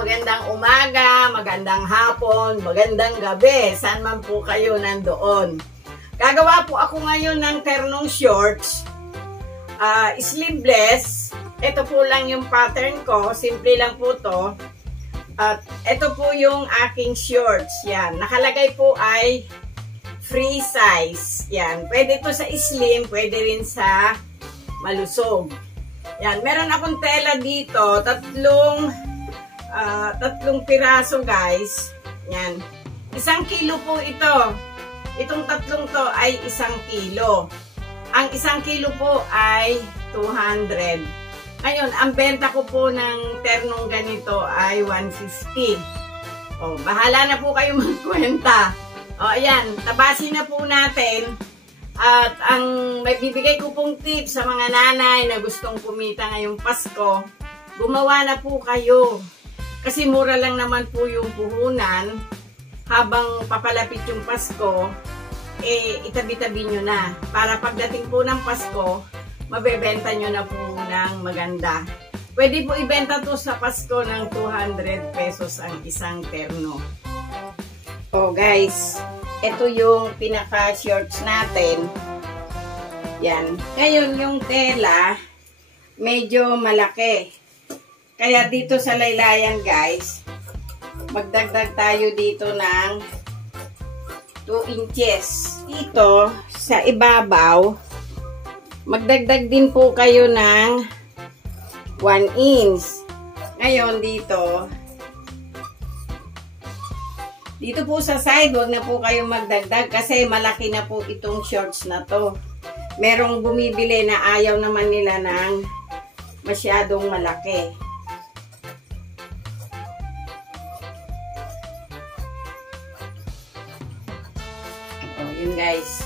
magandang umaga, magandang hapon, magandang gabi. Saan man po kayo nandoon. Gagawa po ako ngayon ng ternong shorts. Sleeveless. Ito po lang yung pattern ko. Simple lang po to. At ito po yung aking shorts. Yan. Nakalagay po ay free size. Yan. Pwede to sa slim, pwede rin sa malusog. Yan. Meron akong tela dito. Tatlong piraso, guys. Yan. 1 kilo po ito. Itong tatlong to ay 1 kilo. Ang 1 kilo po ay 200. Ngayon, ang benta ko po ng ternong ganito ay 150. O, bahala na po kayo magkwenta. O, ayan. Tabasin na po natin. At ang may bibigay ko pong tip sa mga nanay na gustong kumita ngayong Pasko, gumawa na po kayo. Kasi mura lang naman po yung puhunan. Habang papalapit yung Pasko, itabi-tabi nyo na. Para pagdating po ng Pasko, mabebenta nyo na po ng maganda. Pwede po ibenta to sa Pasko ng 200 pesos ang isang terno. Oh guys, ito yung pinaka-shorts natin. Yan. Ngayon yung tela, medyo malaki. Kaya dito sa laylayan, guys, magdagdag tayo dito ng 2 inches. Dito, sa ibabaw, magdagdag din po kayo ng 1 inch. Ngayon, dito po sa side, wag na po kayo magdagdag kasi malaki na po itong shorts na to. Merong bumibili na ayaw naman nila ng masyadong malaki. Yun guys,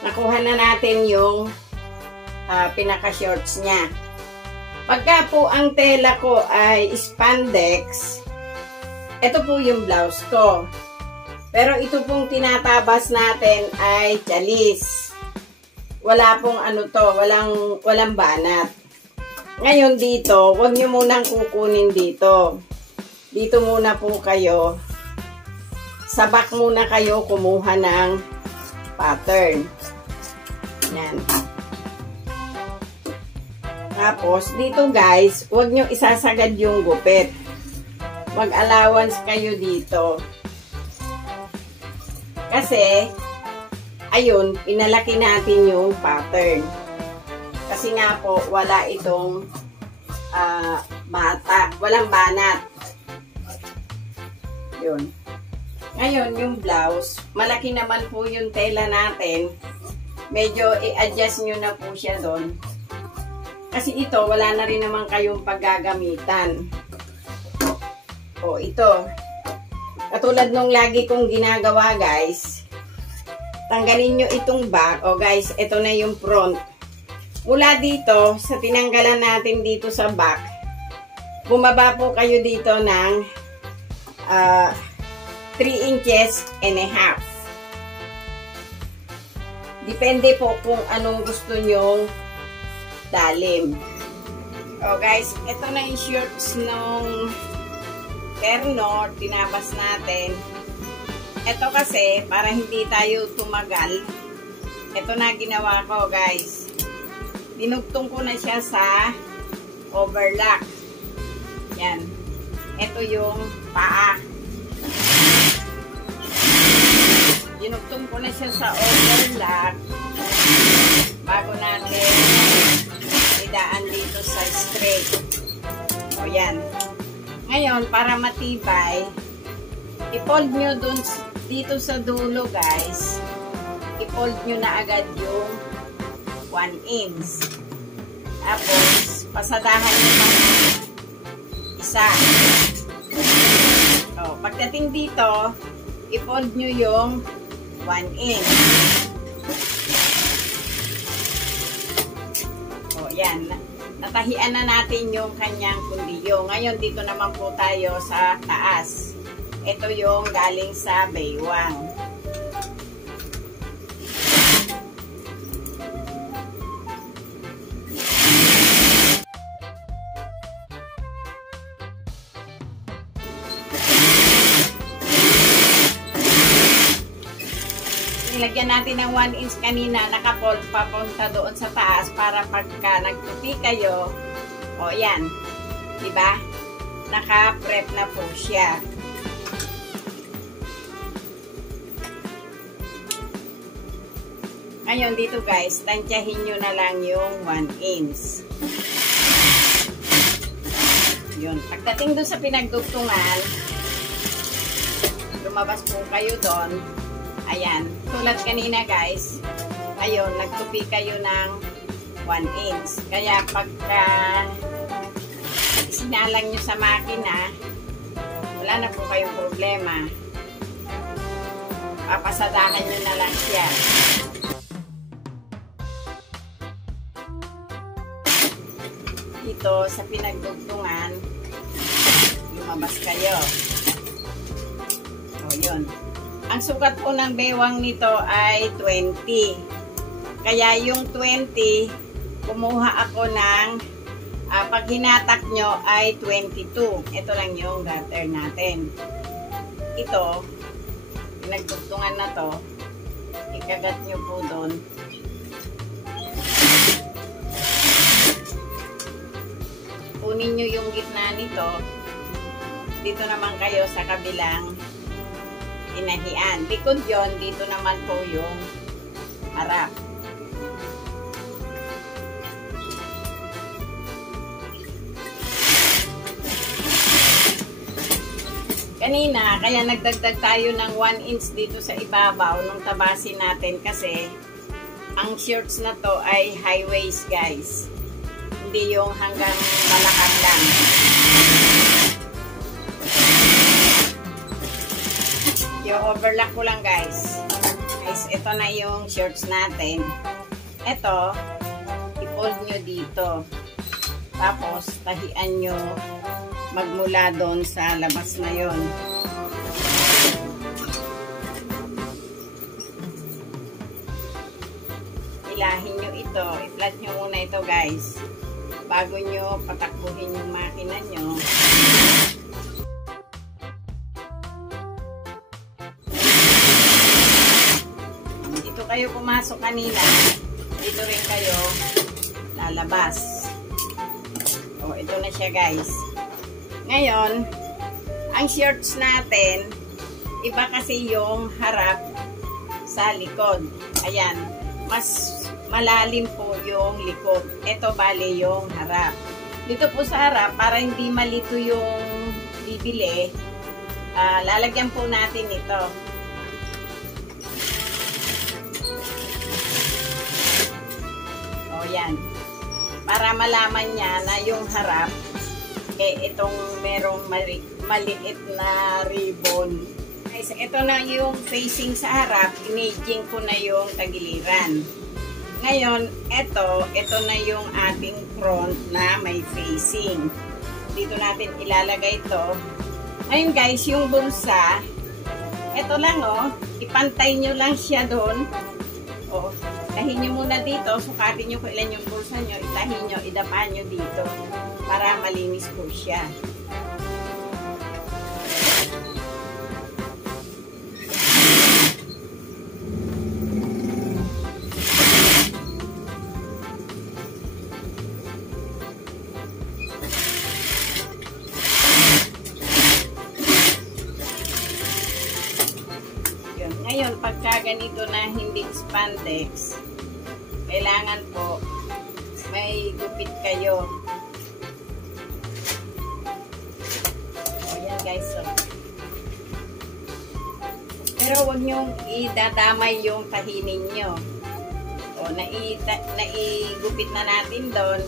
nakuha na natin yung pinaka-shorts niya. Pagka po ang tela ko ay spandex, ito po yung blouse ko. Pero ito pong tinatabas natin ay chalis. Wala pong ano to, walang banat. Ngayon dito, huwag nyo munang kukunin dito. Dito muna po kayo. Sa back muna kayo kumuha ng pattern. Yan. Tapos, dito guys, huwag nyo isasagad yung gupit. Mag-allowance kayo dito. Kasi, ayun, pinalaki natin yung pattern. Kasi nga po, wala itong walang banat. Yun. Ngayon, yung blouse, malaki naman po yung tela natin. Medyo i-adjust nyo na po siya doon. Kasi ito, wala na rin naman kayong paggagamitan. O, ito. Katulad nung lagi kong ginagawa, guys. Tanggalin nyo itong back. O, guys, ito na yung front. Mula dito, sa tinanggalan natin dito sa back, bumaba po kayo dito ng 3 inches and a half. Depende po kung anong gusto nyong dalim. O guys, ito na yung shorts nung terno, tinabas natin. Ito kasi, para hindi tayo tumagal, ito na ginawa ko guys. Dinugtong ko na siya sa overlock. Yan. Ito yung paa. Dinugtong ko na siya sa overlock bago natin idaan dito sa straight. O yan. Ngayon, para matibay, i-fold nyo dun dito sa dulo guys. I-fold nyo na agad yung 1 inch. Tapos, pasadahan nyo ng isa. O, pagdating dito, i-fold nyo yung 1 inch. O, yan. Natahian na natin yung kanyang kundiyo. Ngayon, dito naman po tayo sa taas. Ito yung galing sa baywang. nilagyan natin ng 1 inch kanina, nakafold papunta doon sa taas para pagka nagtupi kayo, o yan, diba? Naka-prep na po siya. Ngayon dito guys, tansyahin nyo na lang yung 1 inch. Yun. Pagdating doon sa pinagdugtungan, lumabas po kayo doon. Ayan. Tulad kanina guys, ayun, nagtupi kayo ng 1 inch. Kaya pagka sinalang nyo sa makina, wala na po kayong problema. Papasadahan nyo na lang siya. Dito sa pinagdugtungan, lumabas kayo. O yun. Ang sukat po ng bewang nito ay 20. Kaya yung 20, kumuha ako ng, pag hinatak nyo ay 22. Ito lang yung gutter natin. Ito, pinagdugtungan na to, ikagat nyo po doon. Kunin nyo yung gitna nito. Dito naman kayo sa kabilang inahian. Likod yon, dito naman po yung harap. Kanina, kaya nagdagdag tayo ng 1 inch dito sa ibabaw nung tabasin natin kasi ang shorts na to ay high waist guys. Hindi yung hanggang balakang lang. Yung overlock ko lang guys. Guys, ito na yung shorts natin. Ito, i-fold nyo dito. Tapos, tahian nyo magmula doon sa labas na yon. Ilahin nyo ito. I-flat nyo muna ito guys. Bago nyo patakbuhin yung makina nyo. Dito kayo pumasok kanina. Dito rin kayo lalabas. O, ito na siya guys. Ngayon, ang shorts natin, iba kasi yung harap sa likod. Ayan, mas malalim po yung likod. Ito bale yung harap. Dito po sa harap, para hindi malito yung bibili, lalagyan po natin ito. O yan. Para malaman niya na yung harap, itong merong maliit na ribbon. Guys, ito na yung facing sa harap. Imaging ko na yung tagiliran. Ngayon, ito na yung ating front na may facing. Dito natin ilalagay ito. Ngayon guys, yung bulsa, ito lang ipantay nyo lang siya doon. Tahin nyo muna dito, sukatin nyo kung ilan yung bulsa nyo, itahin nyo, idapa nyo dito para malinis po siya. Ngayon, pagka ganito na hindi spandex, kailangan po may gupit kayo. O yan guys. So. Pero huwag nyong idadamay yung tahinin nyo. O, naigupit na natin doon.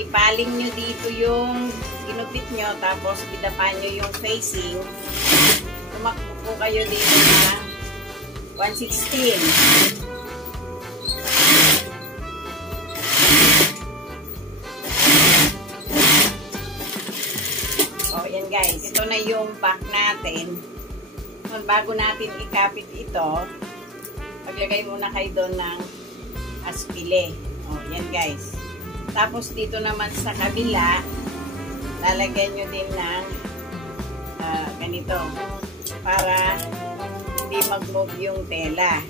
Ipaling nyo dito yung ginupit nyo, tapos idapa nyo yung facing. Tumakbo po kayo dito na 116. O, yan guys. Ito na yung back natin. Bago natin ikapit ito, maglagay muna kayo doon ng aspile. O, yan guys. Tapos dito naman sa kabila, lalagyan nyo din ng ganito. Para hindi mag-move yung tela.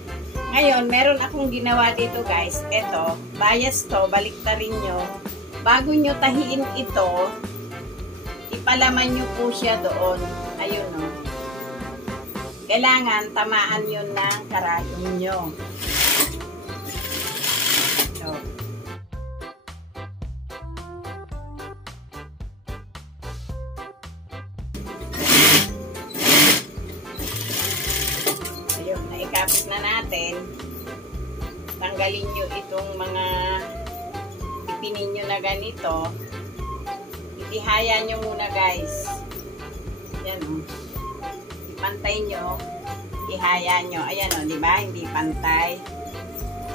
Ngayon, meron akong ginawa dito guys. Ito, bias to, baliktarin nyo. Bago nyo tahiin ito, ipalaman nyo po siya doon. Ayun o. Kailangan tamaan yun ng karayong nyo. So, ayun, naikapit na natin. Tanggalin nyo itong mga ipinin nyo na ganito. Itihaya nyo muna guys. Yan o. Pantay nyo, ihaya nyo. Ayan o, di ba? Hindi pantay.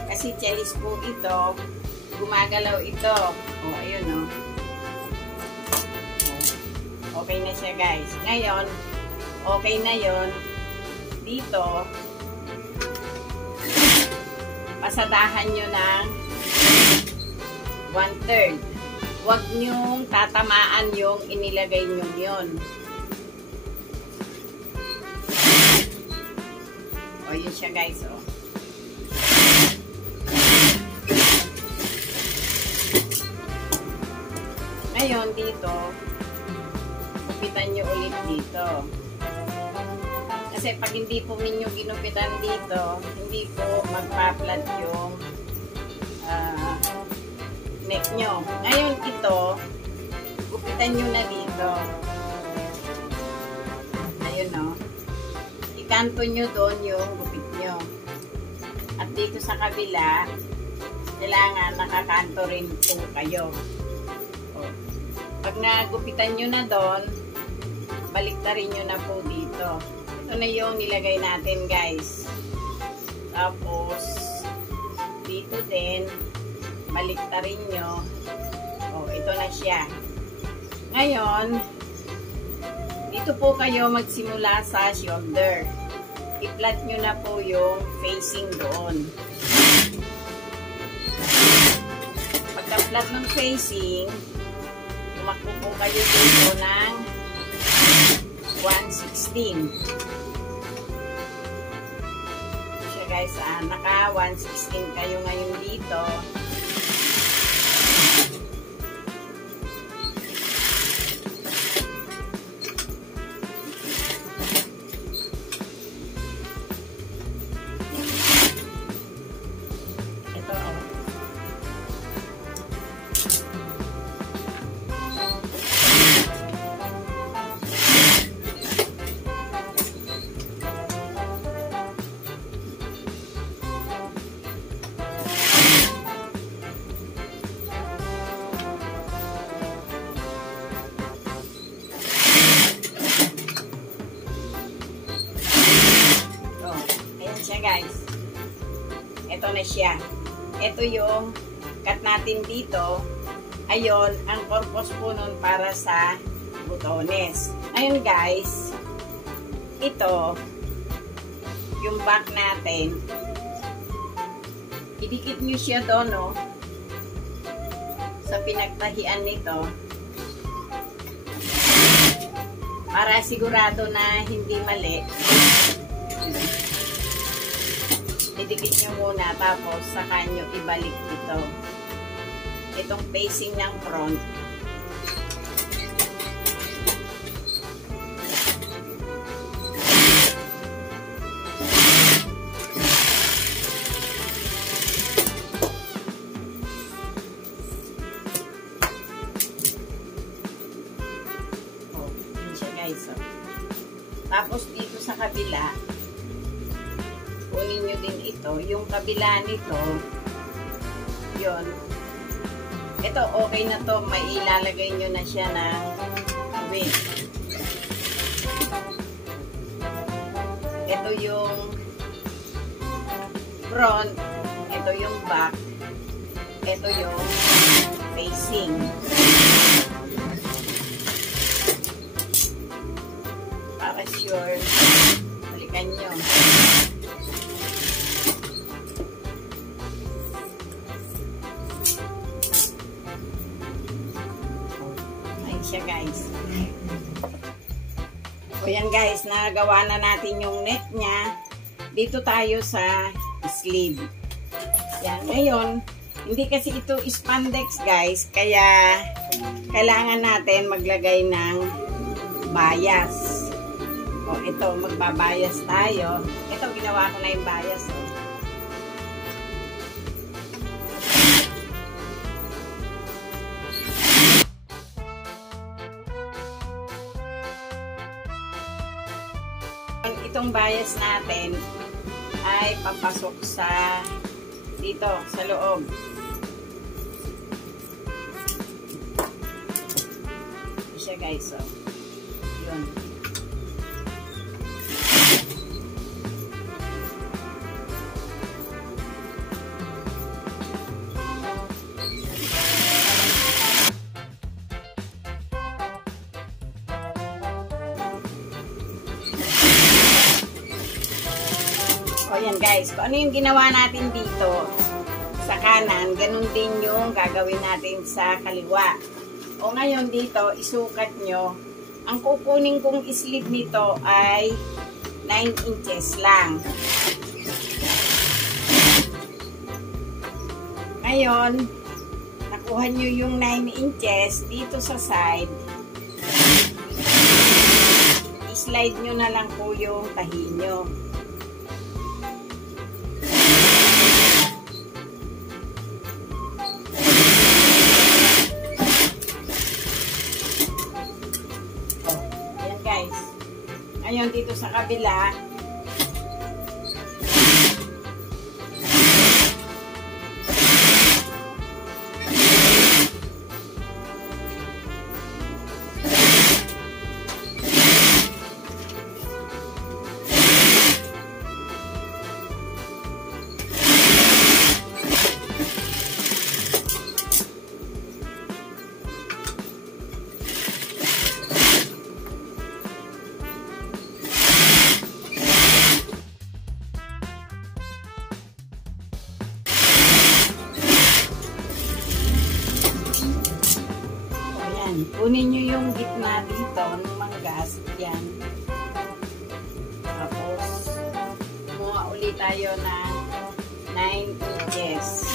Kasi chelis po ito, gumagalaw ito. O, ayun o. Okay na siya guys. Ngayon, okay na yon. Dito, pasadahan nyo ng 1/3. Huwag nyong tatamaan yung inilagay nyo yun. O, yun siya guys, o. Ngayon, dito, gupitan nyo ulit dito. Kasi pag hindi po ninyo ginupitan dito, hindi po magpa-flat yung neck nyo. Ngayon, ito, gupitan nyo na dito. Ayun, o. Ikanto nyo doon yung gupit nyo. At dito sa kabila, kailangan nakakanto rin po kayo. O, pag nagupitan nyo na doon, baliktarin nyo na po dito. Ito na yung nilagay natin guys. Tapos, dito din, baliktarin nyo. O, ito na siya. Ngayon, dito po kayo magsimula sa shoulder. I-flat nyo na po yung facing doon. Pagka-flat ng facing, tumakbo po kayo dito ng 1/16. So guys, naka 1/16 kayo ngayon dito. Guys, ito na siya. Ito yung cut natin dito. Ayon, ang purpose po nun para sa butones. Ngayon guys, ito yung back natin. Idikit nyo siya doon, no? Sa pinagtahian nito. Para sigurado na hindi mali. Idikit nyo muna, tapos saka nyo ibalik ito. Itong facing ng front. Oh, yun siya guys. Oh. Tapos dito sa kabila, kunin nyo din ito. Yung kabila nito, yun. Ito, okay na to. May ilalagay nyo na siya ng weight. Ito yung front. Ito yung back. Ito yung facing. Para sure, balikan nyo. Siya guys. O yan guys, nagawa na natin yung neck niya. Dito tayo sa sleeve. Yan, ngayon, hindi kasi ito spandex guys, kaya kailangan natin maglagay ng bias. O, ito, magbabayas tayo. Ito, ginawa ko na yung bias. O. Itong bias natin ay papasok sa dito, sa loob. Ito siya guys, so. Yun. O yan guys, kung ano yung ginawa natin dito sa kanan, ganun din yung gagawin natin sa kaliwa. O ngayon dito, isukat nyo. Ang kukunin kong sleeve nito ay 9 inches lang. Ngayon, nakuha nyo yung 9 inches dito sa side. I-slide nyo na lang po yung tahi nyo. Ngayon dito sa kabila, kunin nyo yung gitna dito ng manggas. Yan. Tapos, kumuha ulit tayo ng 9 inches.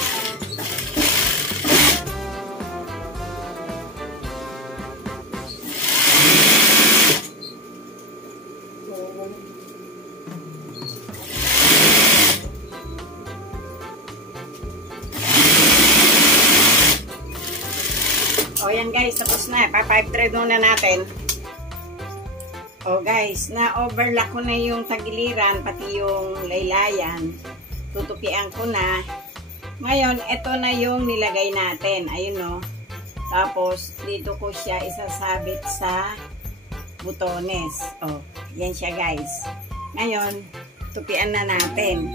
O yan guys, tapos na. Pa-pipe thread muna natin. O guys, na-overlock ko na yung tagiliran, pati yung laylayan. Tutupian ko na. Ngayon, ito na yung nilagay natin. Ayun o. Tapos, dito ko siya isasabit sa butones. O, yan siya guys. Ngayon, tupian na natin.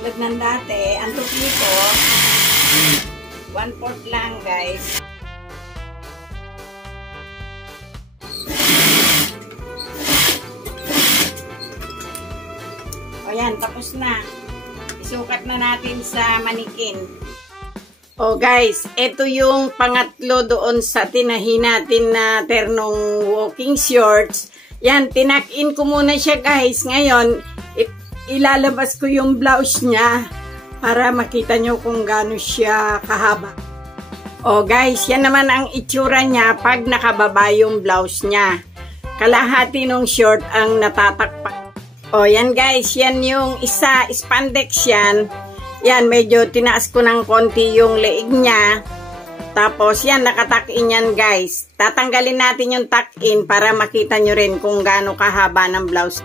Tulad ng dati, ang tupi ko 1/4 lang guys. O yan, tapos na. Isukat na natin sa manikin. O guys, ito yung pangatlo doon sa tinahi natin na ternong walking shorts. Yan, tinak-in ko muna siya guys. Ngayon, ilalabas ko yung blouse niya para makita nyo kung gaano siya kahaba. O guys, yan naman ang itsura niya pag nakababa yung blouse niya. Kalahati ng short ang natatakpan. O yan guys, yan yung isa, spandex yan. Yan, medyo tinaas ko ng konti yung leeg niya. Tapos yan, nakatuck-in yan guys. Tatanggalin natin yung tuck-in para makita nyo rin kung gaano kahaba ng blouse.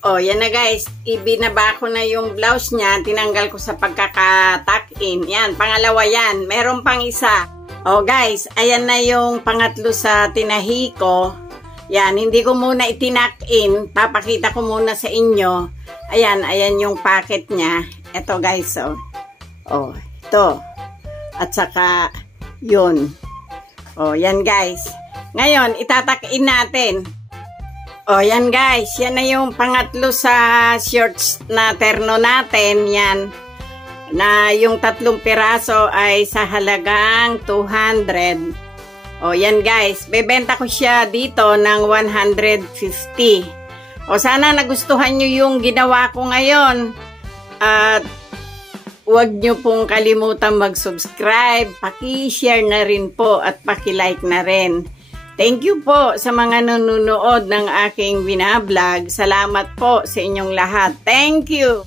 O, yan na guys. Ibinaba ko na yung blouse niya. Tinanggal ko sa pagkaka-tuck-in. Yan, pangalawa yan. Meron pang isa. O guys, ayan na yung pangatlo sa tinahi ko. Yan, hindi ko muna itinack-in. Papakita ko muna sa inyo. Ayan, ayan yung packet niya. Ito guys, o. O, ito. At saka, yun. O, yan guys. Ngayon, itatack-in natin. O, yan guys. Yan na yung pangatlo sa shorts na terno natin. Yan. Na yung 3 piraso ay sa halagang 200. O, yan guys. Bebenta ko siya dito ng 150. O sana nagustuhan nyo yung ginawa ko ngayon. At huwag nyo pong kalimutan mag-subscribe, paki-share na rin po at paki-like na rin. Thank you po sa mga nanonood ng aking binablog. Salamat po sa inyong lahat. Thank you!